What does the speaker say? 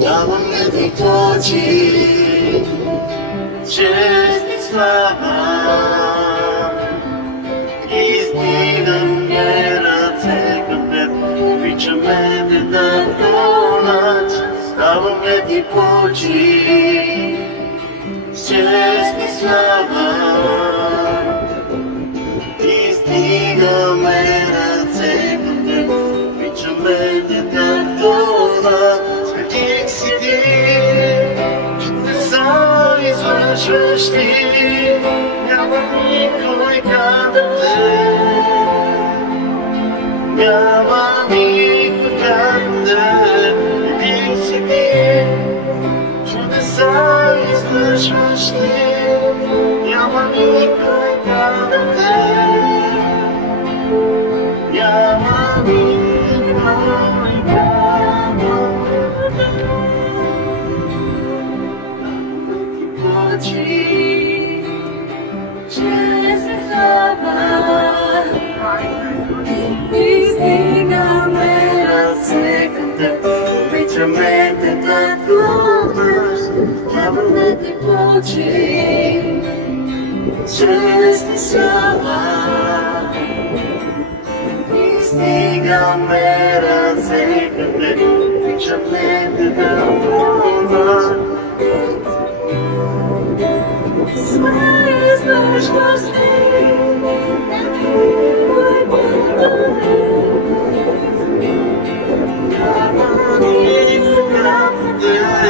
Даваме ти очи, чест и слава. Издигаме ръце към теб, обичаме те до нач. Даваме ти очи, чест и слава. Издигаме ръце към теб, обичаме те до нач. Светик си ти, чудеса извършваш ти, няма никой като теб. Няма никой като теб. Светик си ти, чудеса извършваш ти, няма никой като теб. Няма никой като теб. Чест и слава, издигаме ръце към теб, обичаме те до нач. Даваме ти очи, чест и слава, Издигаме ръце към теб, обичаме те до нач. извършваш ти, никой като теб. Няма никой като теб.